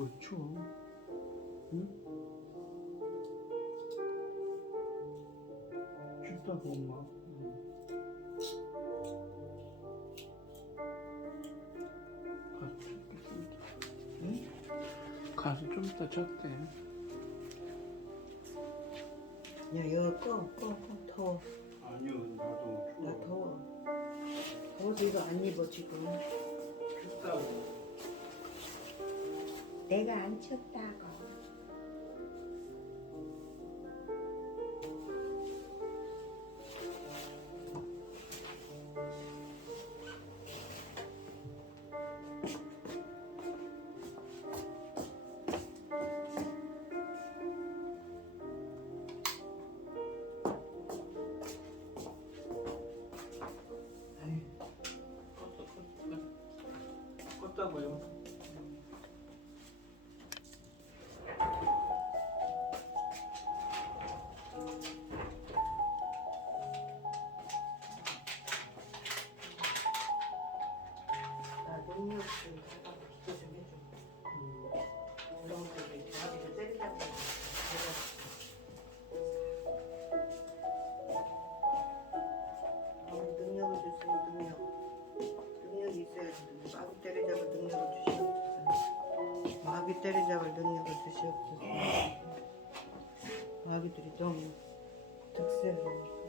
그렇죠. 응? 춥다고 엄마. 가서 좀 이따 잤대. 야, 이거 꺼. 더워. 아니요, 나도 나 더워. 더워서 이거 안 입어, 지금. 춥다고. 내가 안 춥다고. 껐다고요? 나 능력 좀 하다가 기도 좀 해줘. 그런 것들이 아버지를 때리려고 능력을 줬으니 능력이 있어야지. 마귀 때리잡을 능력을 주시옵소서. 마귀 때리잡을 능력을 주시옵소서. 마귀들이 너무 득세를 하고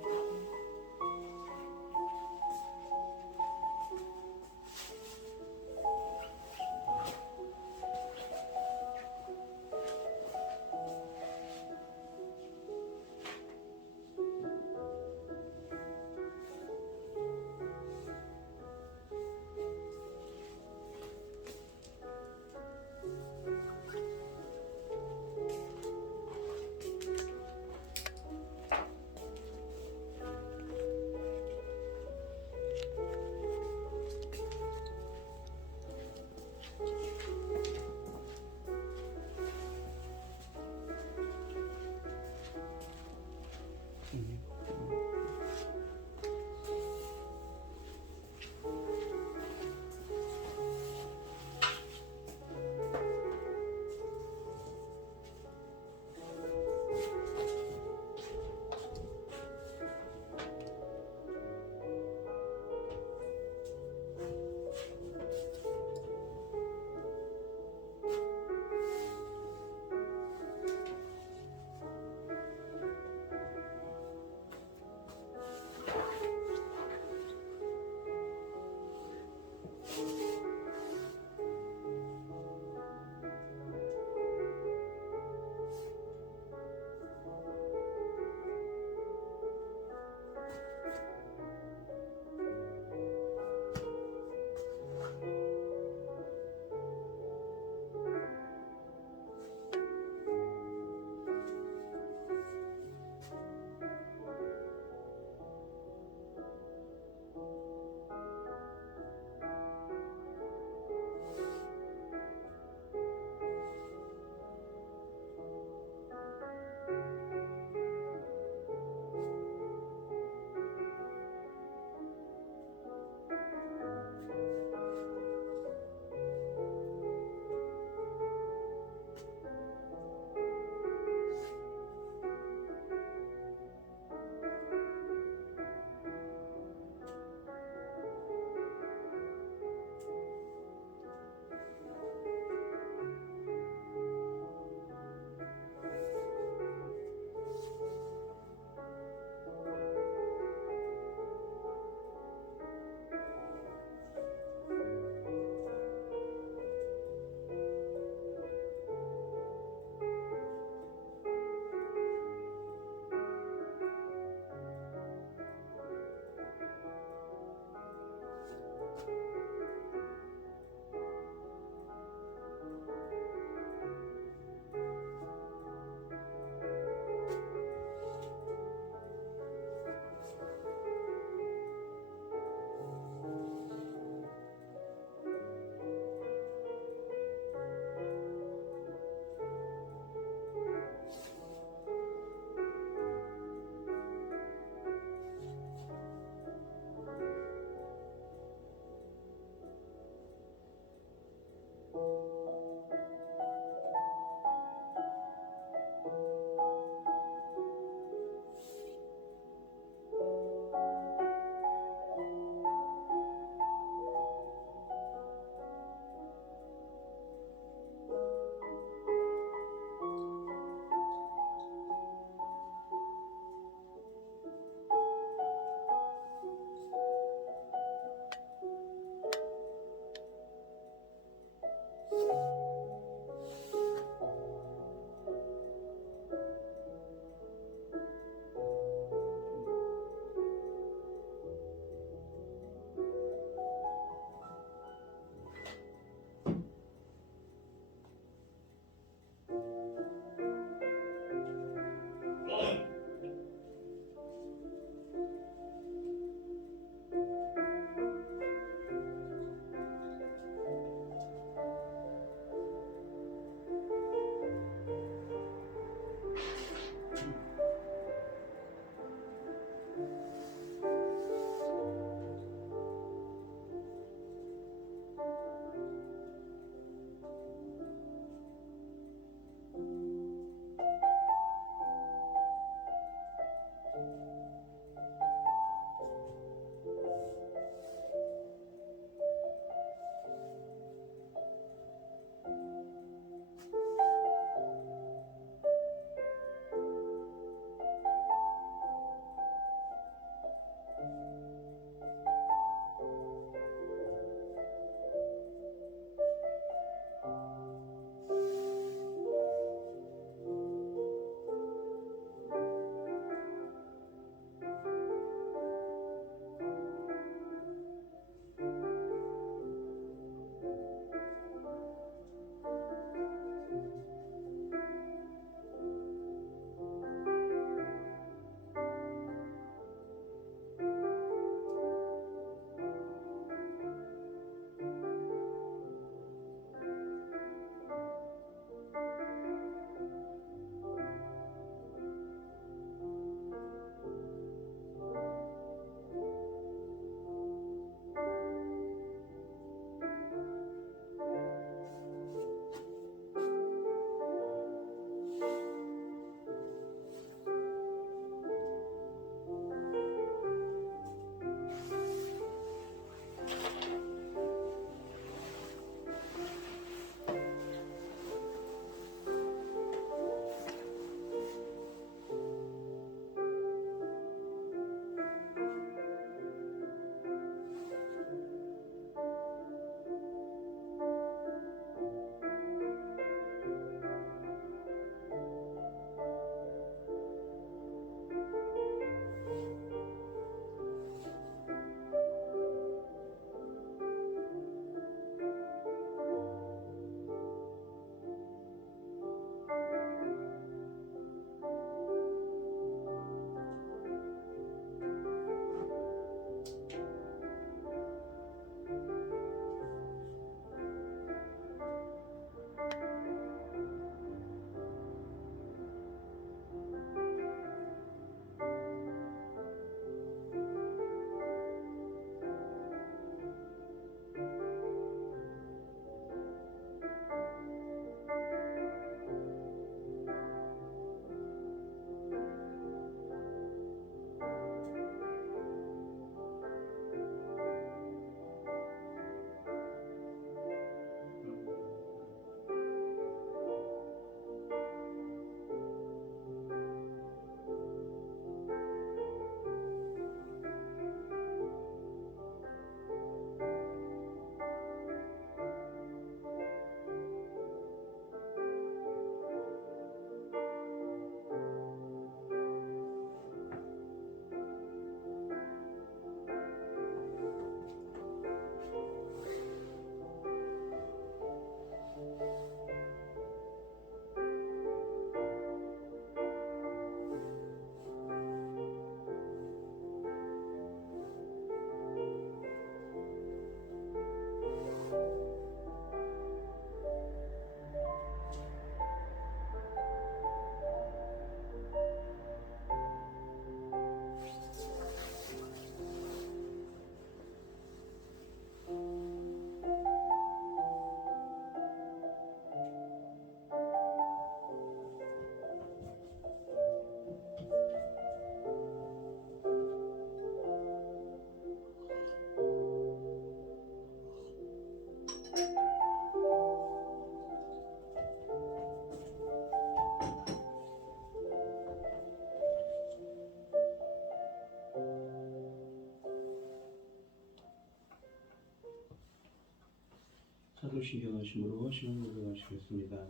사도신경 하심으로 신앙 고백하시겠습니다.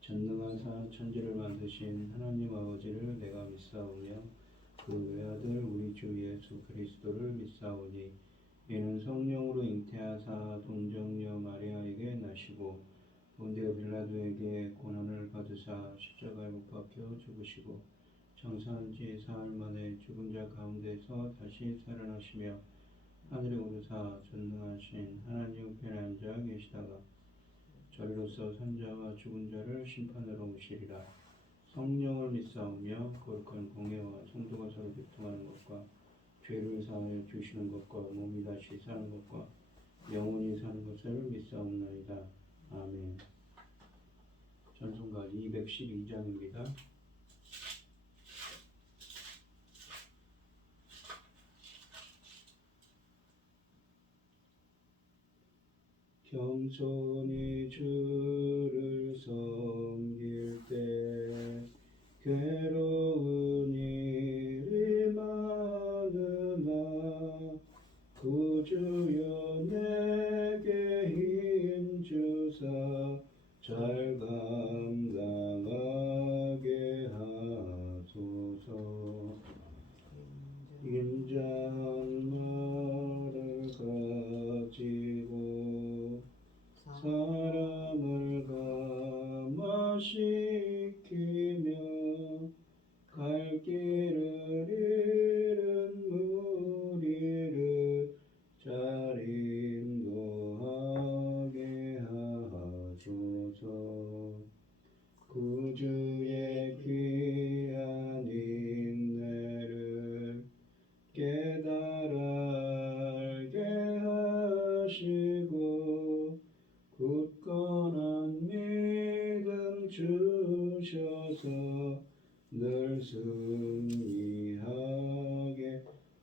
전능하사 천지를 만드신 하나님 아버지를 내가 믿사오며 그 외아들 우리 주 예수 그리스도를 믿사오니 이는 성령으로 잉태하사 동정녀 마리아에게 나시고 본디오 빌라도에게 고난을 받으사 십자가에 못 박혀 죽으시고 장사한 지 사흘 만에 죽은 자 가운데서 다시 살아나시며 하늘에 오르사 전능하신 하나님 우편에 앉아 계시다가 저리로서 산자와 죽은 자를 심판하러 오시리라. 성령을 믿사오며 거룩한 공예와 성도가 서로 교통하는 것과 죄를 사하여 주시는 것과 몸이 다시 사는 것과 영원히 사는 것을 믿사옵나이다. 아멘. 전송가 212장입니다. 겸손히 주를 섬길 때 괴로운 일이 많으나 구주여 내게 힘주사 잘 감당하게 하소서. 인자한 말을 가지고 사람을 감화시키며 갈 길을 잃은 무리를 잘 인도하게 하소서. 구주의 귀한 인내를 깨달아 알게 하시고 굳건한 믿음 주셔서 늘 승리하게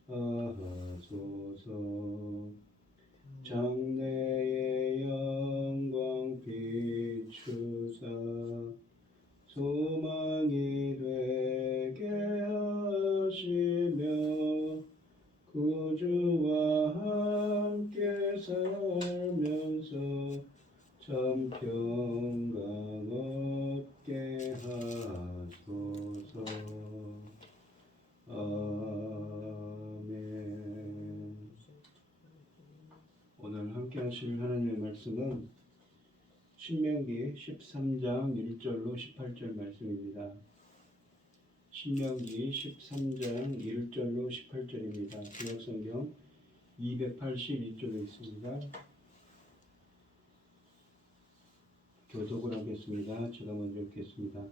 하소서. 장래의 영광 비추사 소망이 되게 하시며 구주와 함께 살면서 참 평강 얻게 하소서. 아멘. 오늘 함께 하실 하나님의 말씀은 신명기 13장 1절로 18절 말씀입니다. 신명기 13장 1절로 18절입니다. 구약성경 282쪽에 있습니다. 교독을 하겠습니다. 제가 먼저 읽겠습니다.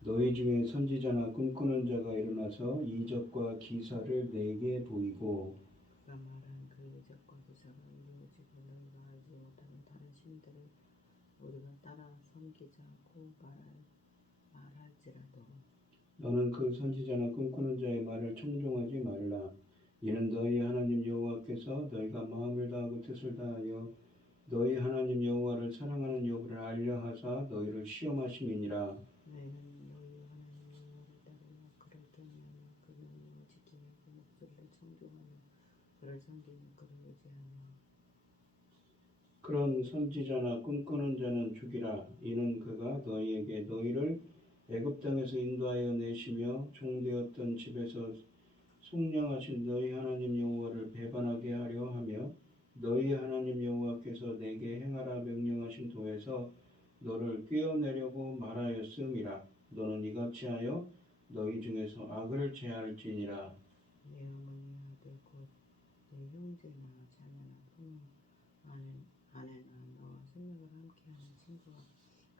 너희 중에 선지자나 꿈꾸는 자가 일어나서 이적과 기사를 내게 보이고 그가 말한 그 이적과 기사가 이루어지고 너희가 알지 못하는 다른 신들을 우리가 따라 섬기자 고 말할지라도 너는 그 선지자나 꿈꾸는 자의 말을 청종하지 말라. 이는 너희 하나님 여호와께서 너희가 마음을 다하고 뜻을 다하여 너희 하나님 여호와를 사랑하는 여부를 알려 하사 너희를 시험하심이니라. 너희는 너희 하나님 여호와를 따르며 그를 경외하며 그 명령을 지키며 그 목소리를 청종하며 그를 섬기며 그를 의지하며 그런 선지자나 꿈꾸는 자는 죽이라. 이는 그가 너희에게 너희를 애굽 땅에서 인도하여 내시며 종되었던 집에서 속량하신 너희 하나님 여호와를 배반하게 하려 하며 너희 하나님 여호와께서 내게 행하라 명령하신 도에서 너를 꿰어내려고 말하였음이라. 너는 이같이 하여 너희 중에서 악을 제할지니라. 내 어머니 아들 곧 내 형제나 자매나 부모 아내나 너와 생명을 함께하는 친구가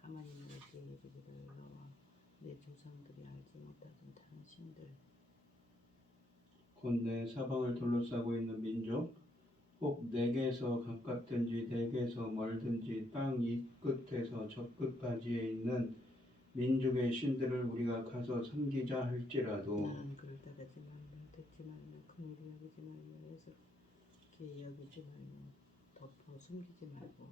가만히 너에게 이르기를 너와 내 조상들이 알지 못하던 다른 신들 곧 내 사방을 둘러싸고 있는 민족 혹 내게서 가깝든지 내게서 멀든지 땅 이 끝에서 저 끝까지에 있는 민족의 신들을 우리가 가서 섬기자 할지라도 나는 그를 따르지 말며 듣지 말며 긍휼히 여기지 말며 예수롭게 여기지 말며 덮어 숨기지 말고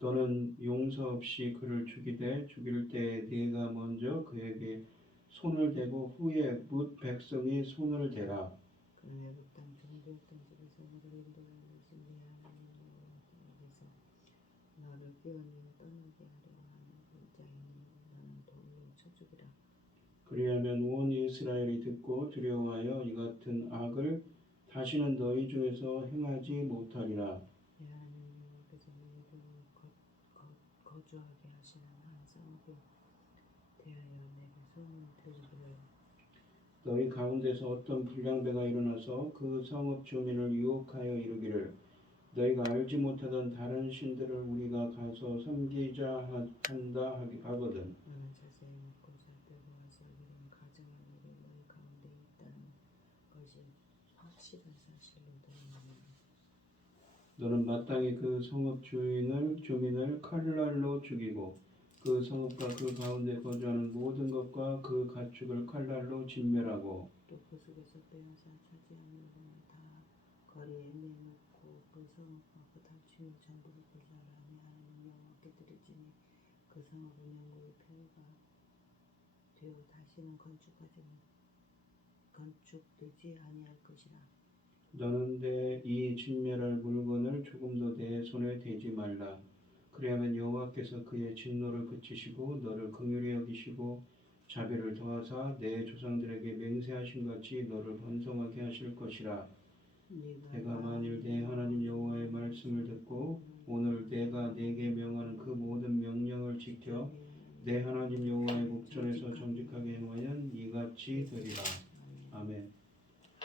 너는 용서 없이 그를 죽이되 죽일 때에 네가 먼저 그에게 손을 대고 후에 뭇 백성이 손을 대라. 그는 애굽 땅 종되었던 집에서 너를 인도하여 내신 네 하나님 뛰어내어 떠나게 하려 하는 자에는 너는 돌로 쳐 죽이라. 그리하면 온 이스라엘이 듣고 두려워하여 이 같은 악을 다시는 너희 중에서 행하지 못하리라. 내 하나님 여호와께서 너희를 거주하게 하시는 한 성읍에 대하여 내게 소문을 들리기를. 너희 가운데서 어떤 불량배가 일어나서 그 성읍 주민을 유혹하여 이르기를 너희가 알지 못하던 다른 신들을 우리가 가서 섬기자 한다 하거든. 너는 자세히 묻고 살펴 보아서 이런 가증한 일이 너희 가운데 있다는 것이 확실한 사실로 드러나느니라. 너는 마땅히 그 성읍 주민을 칼날로 죽이고 그 성읍과 그 가운데 거주하는 모든 것과 그 가축을 칼날로 진멸하고 또 그 속에서 빼앗아 차지하는 것을 다 거리에 내놓고 그 성읍과 그 탈취물 전부를 불살라내 하나님 여호와께 드릴지니 그 성읍은 영구히 폐허가 되어 다시는 건축되지 아니할 것이라. 너는 내 이 진멸할 물건을 조금도 내 손에 대지 말라. 그리하면 여호와께서 그의 진노를 그치시고 너를 긍휼히 여기시고 자비를 더하사 내 조상들에게 맹세하신 같이 너를 번성하게 하실 것이라. 내가 만일 내 하나님 여호와의 말씀을 듣고 오늘 내가 네게 명하는 그 모든 명령을 지켜 내 하나님 여호와의 목전에서 정직하게 행하면 이같이 되리라. 아멘.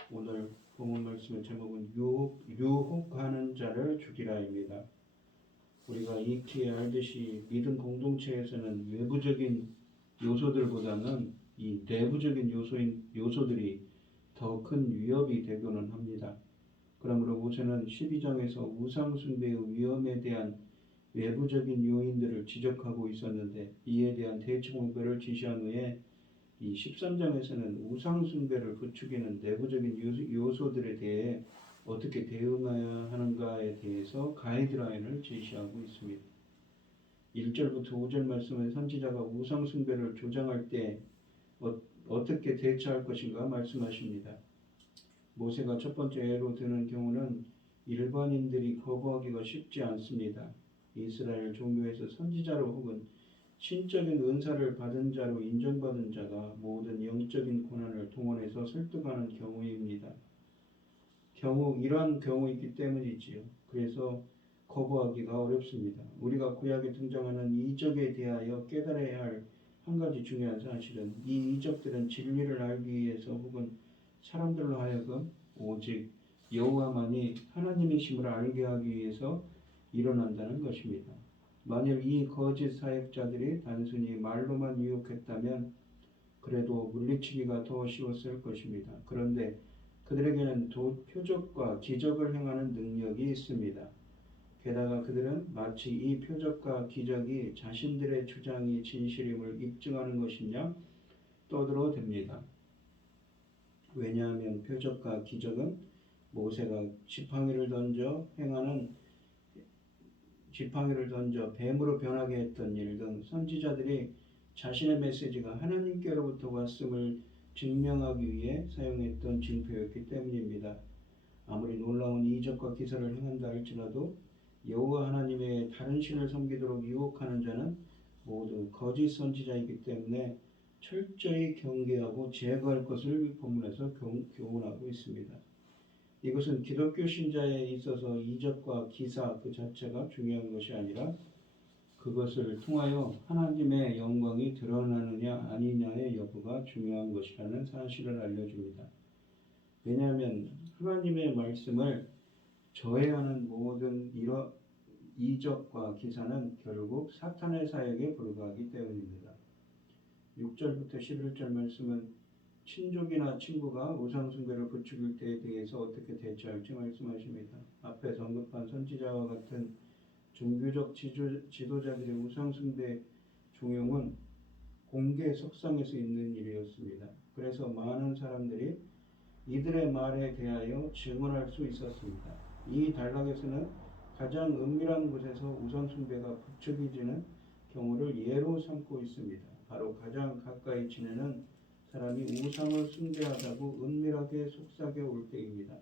오늘 본문 말씀의 제목은 유혹하는 자를 죽이라입니다. 우리가 익히 알듯이 믿음 공동체에서는 외부적인 요소들보다는 이 내부적인 요소들이 더 큰 위협이 되고는 합니다. 그러므로 모세는 12장에서 우상숭배의 위험에 대한 외부적인 요인들을 지적하고 있었는데 이에 대한 대처방법을 지시한 후에 이 13장에서는 우상숭배를 부추기는 내부적인 요소들에 대해 어떻게 대응해야 하는가에 대해서 가이드라인을 제시하고 있습니다. 1절부터 5절 말씀은 선지자가 우상숭배를 조장할 때 어떻게 대처할 것인가 말씀하십니다. 모세가 첫 번째 예로 드는 경우는 일반인들이 거부하기가 쉽지 않습니다. 이스라엘 종교에서 선지자로 혹은 신적인 은사를 받은 자로 인정받은 자가 모든 영적인 권한을 동원해서 설득하는 경우입니다. 이러한 경우이기 때문이지요. 그래서 거부하기가 어렵습니다. 우리가 구약에 등장하는 이적에 대하여 깨달아야 할 한 가지 중요한 사실은 이 이적들은 진리를 알기 위해서 혹은 사람들로 하여금 오직 여호와만이 하나님이심을 알게 하기 위해서 일어난다는 것입니다. 만일 이 거짓 사역자들이 단순히 말로만 유혹했다면 그래도 물리치기가 더 쉬웠을 것입니다. 그런데 그들에게는 표적과 기적을 행하는 능력이 있습니다. 게다가 그들은 마치 이 표적과 기적이 자신들의 주장이 진실임을 입증하는 것이냐 떠들어댑니다. 왜냐하면 표적과 기적은 모세가 지팡이를 던져 뱀으로 변하게 했던 일 등 선지자들이 자신의 메시지가 하나님께로부터 왔음을 증명하기 위해 사용했던 징표였기 때문입니다. 아무리 놀라운 이적과 기사를 행한다 할지라도 여호와 하나님의 다른 신을 섬기도록 유혹하는 자는 모두 거짓 선지자이기 때문에 철저히 경계하고 제거할 것을 본문에서 교훈하고 있습니다. 이것은 기독교 신자에 있어서 이적과 기사 그 자체가 중요한 것이 아니라 그것을 통하여 하나님의 영광이 드러나느냐 아니냐의 여부가 중요한 것이라는 사실을 알려줍니다. 왜냐하면 하나님의 말씀을 저해하는 모든 이적과 기사는 결국 사탄의 사역에 불과하기 때문입니다. 6절부터 11절 말씀은 친족이나 친구가 우상숭배를 부추길 때에 대해서 어떻게 대처할지 말씀하십니다. 앞에서 언급한 선지자와 같은 종교적 지도자들의 우상숭배 종용은 공개 석상에서 있는 일이었습니다. 그래서 많은 사람들이 이들의 말에 대하여 증언할 수 있었습니다. 이 단락에서는 가장 은밀한 곳에서 우상숭배가 부추겨지는 경우를 예로 삼고 있습니다. 바로 가장 가까이 지내는 사람이 우상을 숭배하다고 은밀하게 속삭여 올 때입니다.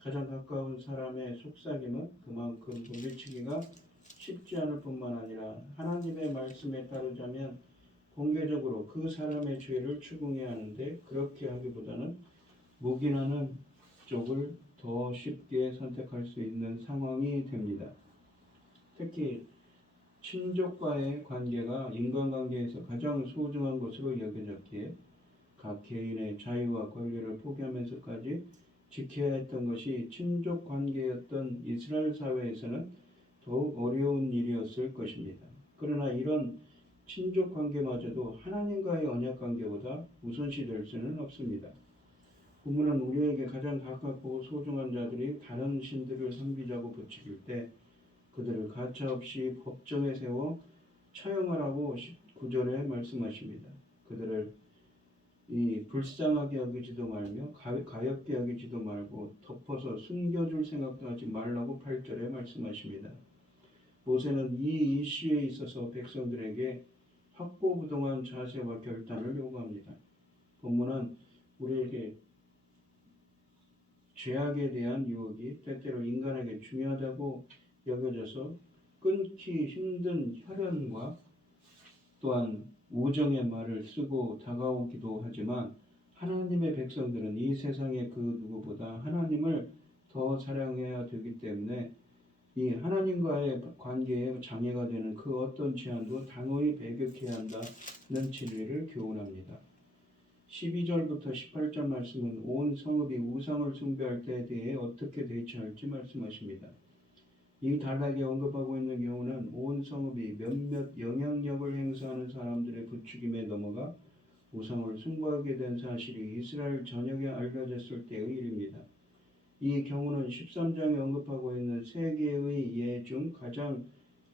가장 가까운 사람의 속삭임은 그만큼 물리치기가 쉽지 않을 뿐만 아니라 하나님의 말씀에 따르자면 공개적으로 그 사람의 죄를 추궁해야 하는데 그렇게 하기보다는 묵인하는 쪽을 더 쉽게 선택할 수 있는 상황이 됩니다. 특히 친족과의 관계가 인간관계에서 가장 소중한 것으로 여겨졌기에 각 개인의 자유와 권리를 포기하면서까지 지켜야 했던 것이 친족 관계였던 이스라엘 사회에서는 더욱 어려운 일이었을 것입니다. 그러나 이런 친족 관계마저도 하나님과의 언약 관계보다 우선시 될 수는 없습니다. 부모는 우리에게 가장 가깝고 소중한 자들이 다른 신들을 섬기자고 부추길 때 그들을 가차없이 법정에 세워 처형하라고 19절에 말씀하십니다. 그들을 불쌍하게 여기지도 말며 가엽게 여기지도 말고 덮어서 숨겨줄 생각도 하지 말라고 8절에 말씀하십니다. 모세는 이 이슈에 있어서 백성들에게 확고부동한 자세와 결단을 요구합니다. 본문은 우리에게 죄악에 대한 유혹이 때때로 인간에게 중요하다고 여겨져서 끊기 힘든 혈연과 또한 우정의 말을 쓰고 다가오기도 하지만 하나님의 백성들은 이 세상의 그 누구보다 하나님을 더 사랑해야 되기 때문에 이 하나님과의 관계에 장애가 되는 그 어떤 제한도 당연히 배격해야 한다는 진리를 교훈합니다. 12절부터 18절 말씀은 온 성읍이 우상을 숭배할 때에 대해 어떻게 대처할지 말씀하십니다. 이 단락에 언급하고 있는 경우는 온 성읍이 몇몇 영향력을 행사하는 사람들의 부추김에 넘어가 우상을 숭배하게 된 사실이 이스라엘 전역에 알려졌을 때의 일입니다. 이 경우는 13장에 언급하고 있는 세 개의 예 중 가장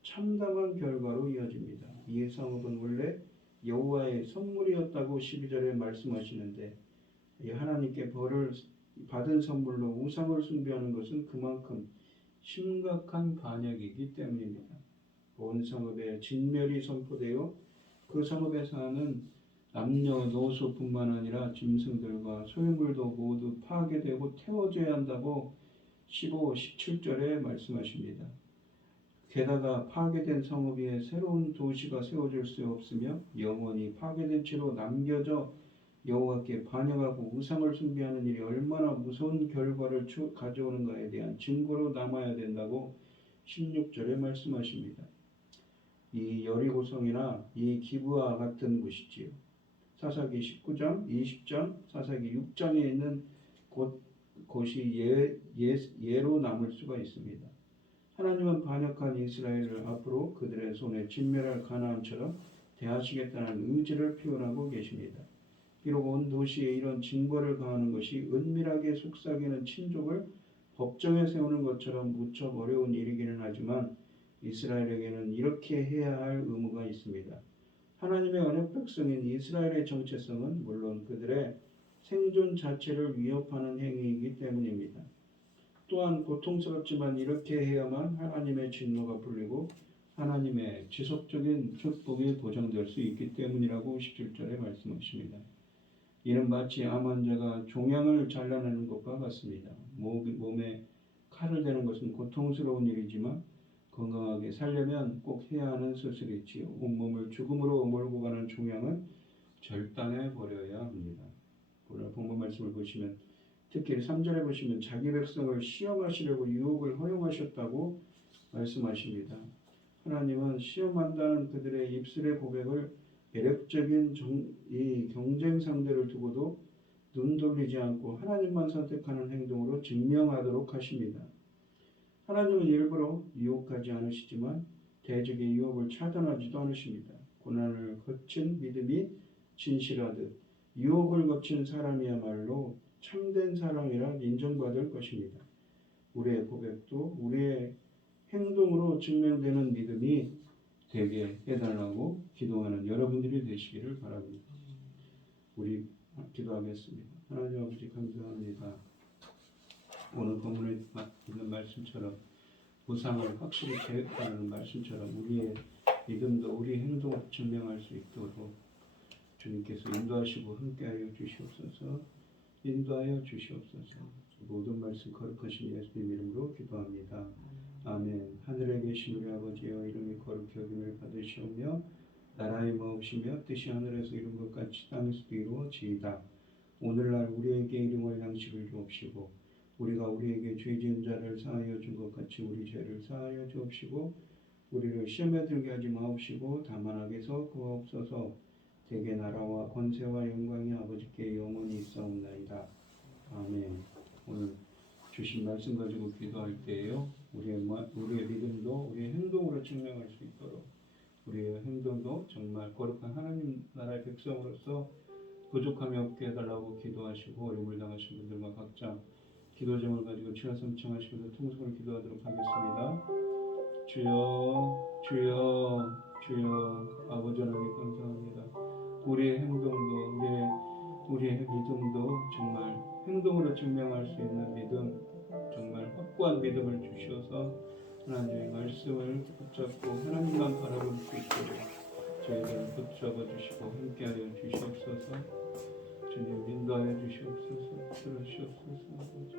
참담한 결과로 이어집니다. 이 성읍은 원래 여호와의 선물이었다고 12절에 말씀하시는데 하나님께 벌을 받은 선물로 우상을 숭배하는 것은 그만큼 심각한 반역이기 때문입니다. 온 성읍에 진멸이 선포되어 그 성읍에 사는 남녀노소뿐만 아니라 짐승들과 소유물도 모두 파괴되고 태워져야 한다고 15, 17절에 말씀하십니다. 게다가 파괴된 성읍 위에 새로운 도시가 세워질 수 없으며 영원히 파괴된 채로 남겨져 여호와께 반역하고 우상을 숭배하는 일이 얼마나 무서운 결과를 가져오는가에 대한 증거로 남아야 된다고 16절에 말씀하십니다. 이 여리고성이나 이 기브와 같은 곳이지요. 사사기 19장, 20장, 사사기 6장에 있는 곳이 예로 남을 수가 있습니다. 하나님은 반역한 이스라엘을 앞으로 그들의 손에 진멸할 가나안처럼 대하시겠다는 의지를 표현하고 계십니다. 비록 온 도시에 이런 징벌을 가하는 것이 은밀하게 속삭이는 친족을 법정에 세우는 것처럼 무척 어려운 일이기는 하지만 이스라엘에게는 이렇게 해야 할 의무가 있습니다. 하나님의 언약 백성인 이스라엘의 정체성은 물론 그들의 생존 자체를 위협하는 행위이기 때문입니다. 또한 고통스럽지만 이렇게 해야만 하나님의 진노가 풀리고 하나님의 지속적인 축복이 보장될 수 있기 때문이라고 17절에 말씀하십니다. 이는 마치 암 환자가 종양을 잘라내는 것과 같습니다. 몸에 칼을 대는 것은 고통스러운 일이지만 건강하게 살려면 꼭 해야 하는 수술이지요. 온몸을 죽음으로 몰고 가는 종양은 절단해 버려야 합니다. 오늘 본문 말씀을 보시면 특히 3절에 보시면 자기 백성을 시험하시려고 유혹을 허용하셨다고 말씀하십니다. 하나님은 시험한다는 그들의 입술의 고백을 매력적인 이 경쟁 상대를 두고도 눈 돌리지 않고 하나님만 선택하는 행동으로 증명하도록 하십니다. 하나님은 일부러 유혹하지 않으시지만 대적의 유혹을 차단하지도 않으십니다. 고난을 거친 믿음이 진실하듯 유혹을 거친 사람이야말로 참된 사람이라 인정받을 것입니다. 우리의 고백도 우리의 행동으로 증명되는 믿음이 되게 해달라고 기도하는 여러분들이 되시기를 바랍니다. 우리 기도하겠습니다. 하나님 아버지 감사합니다. 오늘 본문에 있는 말씀처럼 우상을 확실히 제거하는 말씀처럼 우리의 믿음도 우리 행동으로 증명할 수 있도록 주님께서 인도하시고 함께하여 주시옵소서. 인도하여 주시옵소서. 모든 말씀 거룩하신 예수님 이름으로 기도합니다. 아멘. 하늘에 계신 우리 아버지여 이름이 거룩히 여김을 받으시오며 나라의 마옵시며 뜻이 하늘에서 이룬 것 같이 땅에서도 이루어지이다. 오늘날 우리에게 일용할 양식을 주옵시고 우리가 우리에게 죄 지은 자를 사하여 준 것 같이 우리 죄를 사하여 주옵시고 우리를 시험에 들게 하지 마옵시고 다만 악에서 구하옵소서. 대개 나라와 권세와 영광이 아버지께 영원히 있사옵나이다. 아멘. 오늘 주신 말씀 가지고 기도할 때에요. 우리의 믿음도 우리의 행동으로 증명할 수 있도록 우리의 행동도 정말 거룩한 하나님 나라의 백성으로서 부족함이 없게 해달라고 기도하시고 어려움을 당하신 분들과 각자 기도 제목을 가지고 주여 삼청하시면서 통성으로 기도하도록 하겠습니다. 주여 주여 주여 아버지 하나님 감사합니다. 우리의 행동도 우리의 믿음도 정말 행동으로 증명할 수 있는 믿음, 정말 확고한 믿음을 주셔서 하나님의 말씀을 붙잡고 하나님만 바라볼 수 있도록 저희들을 붙잡아 주시고 함께하여 주시옵소서. 주님 인도하여 주시옵소서. 들으시옵소서. 아버지.